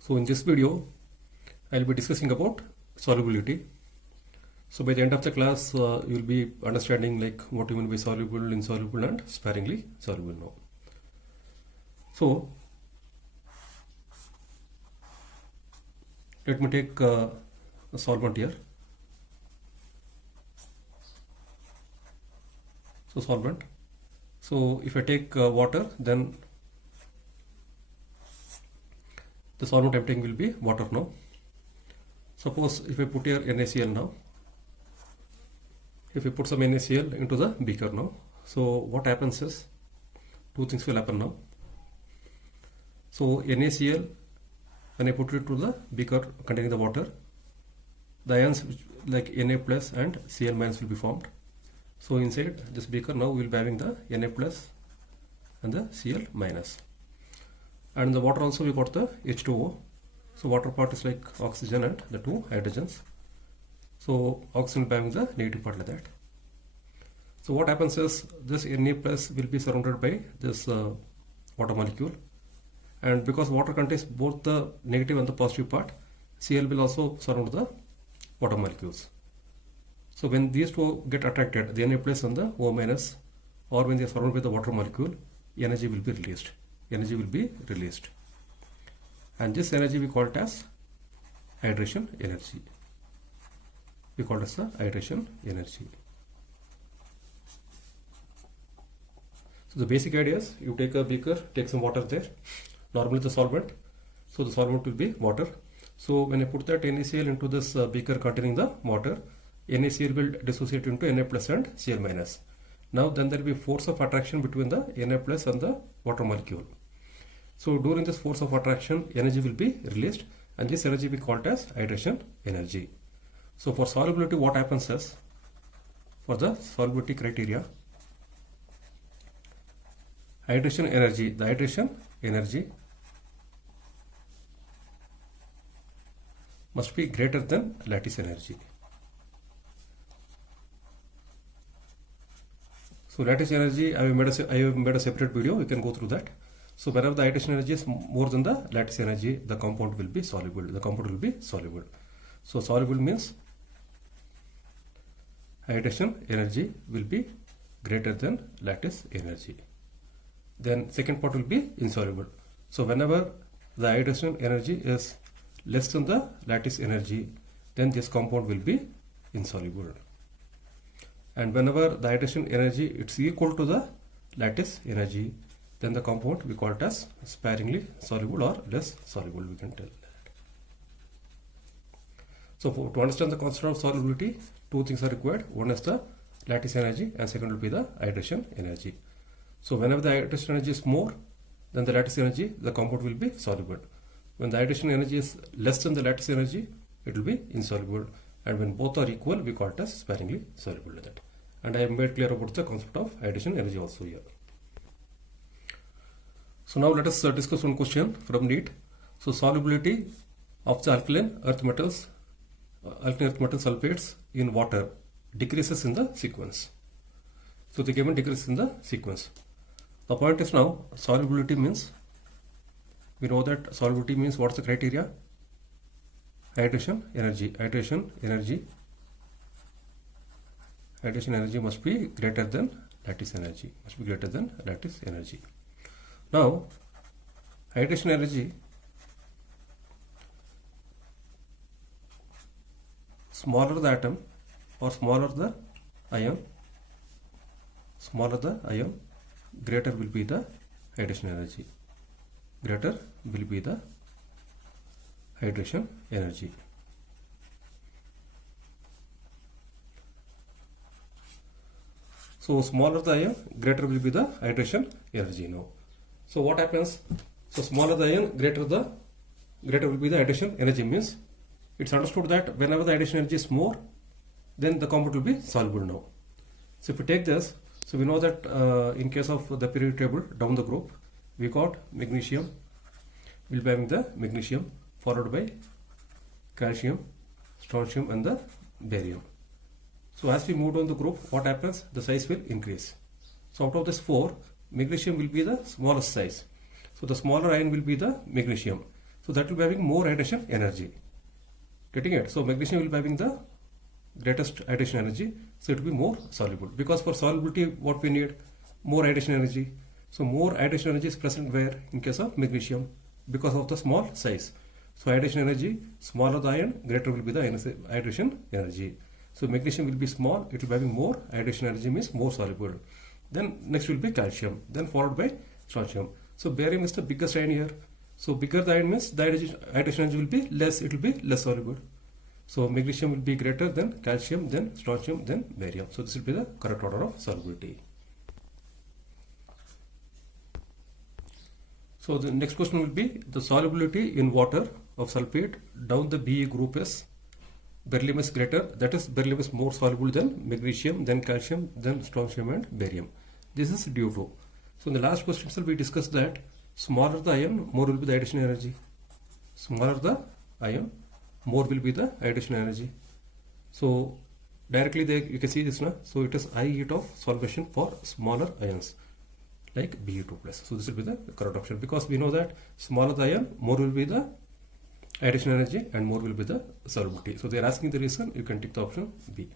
So in this video, I will be discussing about solubility. So by the end of the class, you will be understanding like what you mean by soluble, insoluble, and sparingly soluble now. So let me take a solvent here. So solvent. So if I take water, then the solvent emptying will be water now. Suppose if I put here NaCl now, if we put some NaCl into the beaker now, so what happens is two things will happen now. So NaCl, when I put it to the beaker containing the water, the ions like Na plus and Cl minus will be formed. So inside this beaker now we will be having the Na plus and the Cl minus. And in the water also we got the H2O. So water part is like oxygen and the two hydrogens. So oxygen will be having the negative part like that. So what happens is this Na plus will be surrounded by this water molecule, and because water contains both the negative and the positive part, Cl will also surround the water molecules. So when these two get attracted, the Na plus and the O minus, or when they are surrounded by the water molecule, energy will be released. Energy will be released, and this energy we call it as hydration energy. We call it as the hydration energy. So the basic idea is you take a beaker, take some water there, normally the solvent. So the solvent will be water. So when I put that NaCl into this beaker containing the water, NaCl will dissociate into Na plus and Cl minus. Now then there will be force of attraction between the Na plus and the water molecule. So during this force of attraction, energy will be released, and this energy we call it as hydration energy. So for solubility, what happens is, for the solubility criteria, hydration energy, the hydration energy must be greater than lattice energy. So lattice energy, I have made a separate video, you can go through that. So whenever the hydration energy is more than the lattice energy, the compound will be soluble. The compound will be soluble. So soluble means hydration energy will be greater than lattice energy. Then second part will be insoluble. So whenever the hydration energy is less than the lattice energy, then this compound will be insoluble. And whenever the hydration energy is equal to the lattice energy, then the compound we call it as sparingly soluble or less soluble, we can tell that. So to understand the concept of solubility, two things are required. One is the lattice energy and second will be the hydration energy. So whenever the hydration energy is more than the lattice energy, the compound will be soluble. When the hydration energy is less than the lattice energy, it will be insoluble. And when both are equal, we call it as sparingly soluble like that. And I have made clear about the concept of hydration energy also here. So now let us discuss one question from NEET. So solubility of the alkaline earth metal sulfates in water decreases in the sequence. So the given decreases in the sequence. The point is now solubility means, we know that solubility means what's the criteria? Hydration energy. Hydration energy must be greater than lattice energy. Now, hydration energy, smaller the atom or smaller the ion, greater will be the hydration energy. So smaller the ion, greater will be the hydration energy now. So what happens? So smaller the ion, greater will be the hydration energy, means it's understood that whenever the hydration energy is more, then the compound will be soluble now. So if we take this, so we know that in case of the periodic table down the group, we got magnesium, we'll be having the magnesium followed by calcium, strontium and the barium. So as we move down the group, what happens? The size will increase. So out of this 4, magnesium will be the smallest size. So the smaller ion will be the magnesium. So that will be having more ionization energy. Getting it? So magnesium will be having the greatest ionization energy, so it will be more soluble. Because for solubility, what we need? More ionization energy. So more ionization energy is present where? In case of magnesium, because of the small size. So ionization energy, smaller the ion, greater will be the ionization energy. So magnesium will be small, it will be having more ionization energy, means more soluble. Then next will be calcium, then followed by strontium. So barium is the biggest ion here. So bigger the ion means the ionization energy will be less, it will be less soluble. So magnesium will be greater than calcium, then strontium, then barium. So this will be the correct order of solubility. So the next question will be the solubility in water of sulfate down the Be group is beryllium is greater, that is beryllium is more soluble than magnesium, then calcium, then strontium and barium. This is due to. So in the last question itself we discussed that smaller the ion, more will be the ionization energy. Smaller the ion, more will be the ionization energy. So directly there you can see this now. So it is I heat of solution for smaller ions like Be2+. So this will be the correct option, because we know that smaller the ion, more will be the ionization energy and more will be the solubility. So they are asking the reason, you can tick the option B.